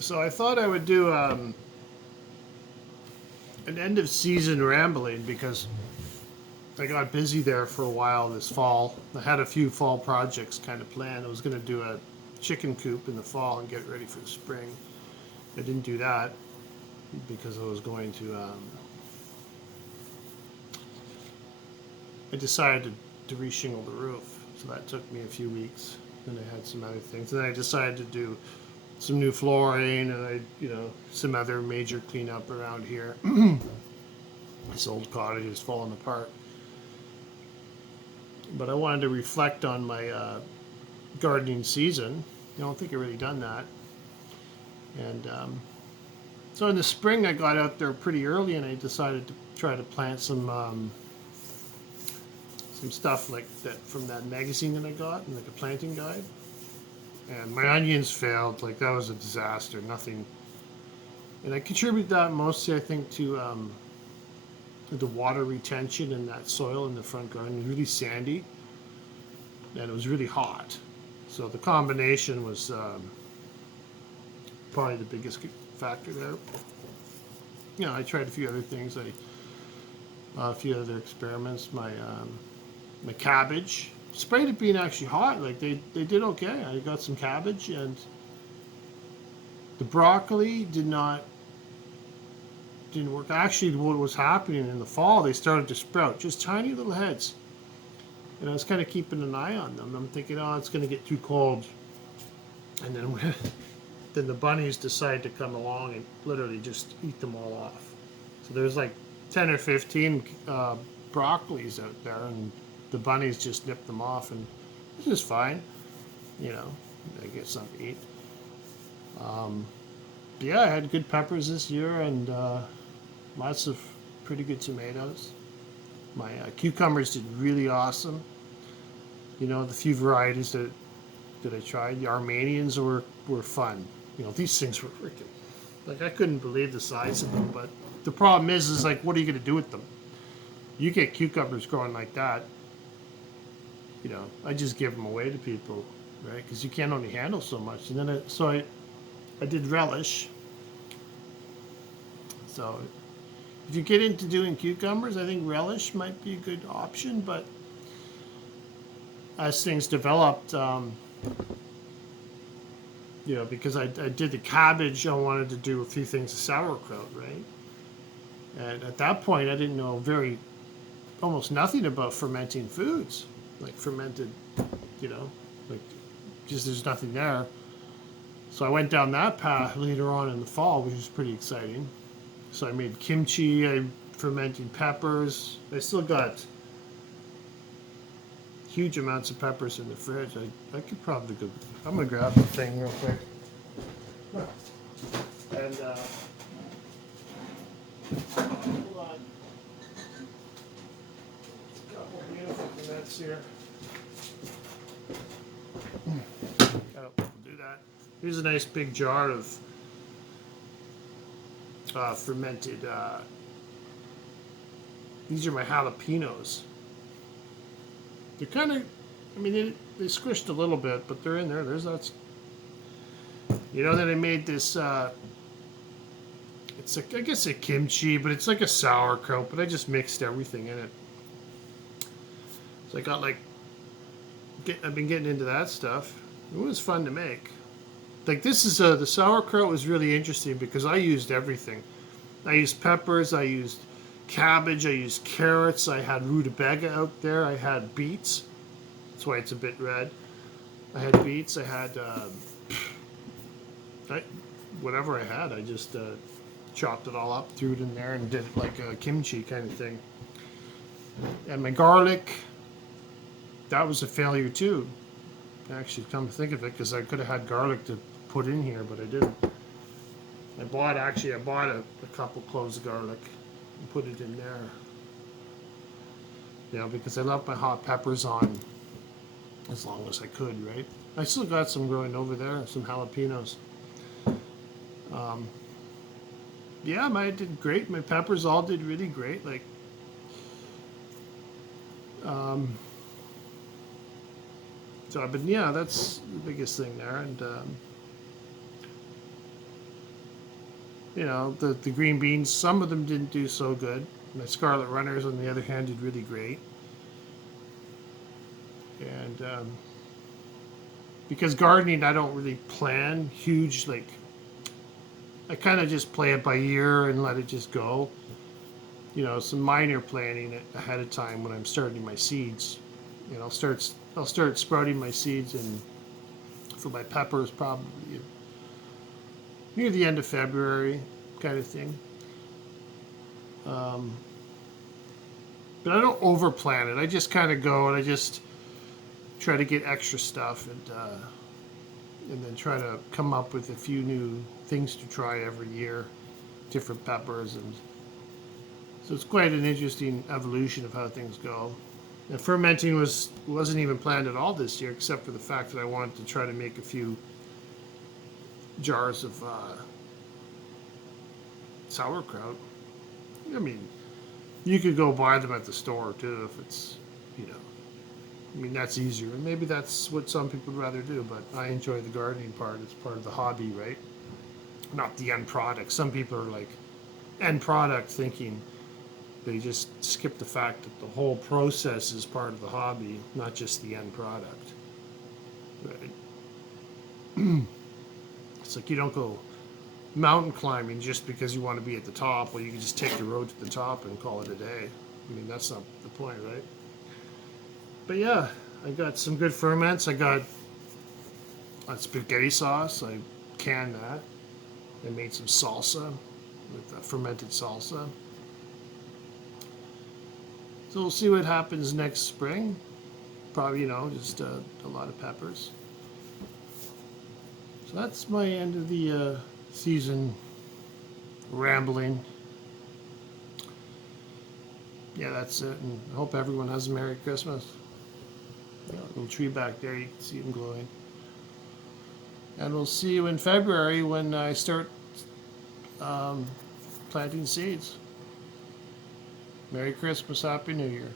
So I thought I would do an end of season rambling because I got busy there for a while this fall. I had a few fall projects kind of planned. I was going to do a chicken coop in the fall and get ready for the spring. I didn't do that because I was going to. I decided to reshingle the roof, so that took me a few weeks. Then I had some other things. And then I decided to do some new flooring and some other major cleanup around here. This old cottage is falling apart. But I wanted to reflect on my gardening season. I don't think I've really done that. And so in the spring, I got out there pretty early, and I decided to try to plant some stuff like that from that magazine that I got, like a planting guide. And my onions failed. Like, that was a disaster. Nothing. And I contribute that mostly, I think, to the water retention in that soil in the front garden. It was really sandy, and it was really hot. So the combination was probably the biggest factor there. I tried a few other things. A few other experiments. My cabbage, despite it being actually hot, like they did okay. I got some cabbage, and the broccoli didn't work. Actually, what was happening in the fall, they started to sprout just tiny little heads, and I was kind of keeping an eye on them. I'm thinking, oh, it's going to get too cold, and then then the bunnies decide to come along and literally just eat them all off. So there's like 10 or 15 broccolis out there, and the bunnies just nipped them off, and this is fine. I get something to eat. Yeah, I had good peppers this year, and lots of pretty good tomatoes. My cucumbers did really awesome. The few varieties that I tried, the Armenians were fun. These things were freaking, like, I couldn't believe the size of them. But the problem is like, what are you going to do with them? You get cucumbers growing like that. I just give them away to people, right? Because you can't only handle so much. And then I did relish. So if you get into doing cucumbers, I think relish might be a good option. But as things developed, because I did the cabbage, I wanted to do a few things of sauerkraut, right? And at that point, I didn't know almost nothing about fermenting foods, like fermented, like, just there's nothing there. So I went down that path later on in the fall, which was pretty exciting. So I made kimchi, I fermented peppers. I still got huge amounts of peppers in the fridge. I could probably go. I'm gonna grab the thing real quick. And hold on. Got more beautiful ferments here. Do that. Here's a nice big jar of fermented. These are my jalapenos. They're kind of, they squished a little bit, but they're in there. That's. Then I made this. It's like, I guess a kimchi, but it's like a sauerkraut. But I just mixed everything in it. So I got I've been getting into that stuff. It was fun to make. Like, this is the sauerkraut was really interesting because I used everything. I used peppers. I used cabbage. I used carrots. I had rutabaga out there. I had beets. That's why it's a bit red. I had beets. I had whatever I had. I just chopped it all up, threw it in there, and did it like a kimchi kind of thing. And my garlic, that was a failure too. Actually, come to think of it, because I could have had garlic to put in here, but I didn't. I bought a couple cloves of garlic and put it in there. Because I left my hot peppers on as long as I could, right? I still got some growing over there, some jalapenos. I did great. My peppers all did really great. Like, so I've been, that's the biggest thing there. And you know, the green beans, some of them didn't do so good. My scarlet runners, on the other hand, did really great. And because gardening, I don't really plan huge, like, I kind of just play it by ear and let it just go. You know, some minor planning ahead of time when I'm starting my seeds. You know, I'll start sprouting my seeds and for my peppers probably near the end of February, kind of thing. But I don't over plan it. I just kind of go and I just try to get extra stuff and then try to come up with a few new things to try every year, different peppers, and so it's quite an interesting evolution of how things go. And fermenting wasn't even planned at all this year, except for the fact that I wanted to try to make a few jars of sauerkraut. I mean, you could go buy them at the store too if it's, you know, I mean, that's easier. And maybe that's what some people would rather do, but I enjoy the gardening part. It's part of the hobby, right? Not the end product. Some people are like, end product thinking they just skip the fact that the whole process is part of the hobby, not just the end product. Right? It's like you don't go mountain climbing just because you want to be at the top. Well, you can just take the road to the top and call it a day. I mean, that's not the point, right? But yeah, I got some good ferments. I got a spaghetti sauce. I canned that. I made some salsa with fermented salsa. So we'll see what happens next spring. Probably, you know, just a lot of peppers. So that's my end of the season rambling. Yeah, that's it. And I hope everyone has a Merry Christmas. Little tree back there, you can see them glowing. And we'll see you in February when I start planting seeds. Merry Christmas, Happy New Year.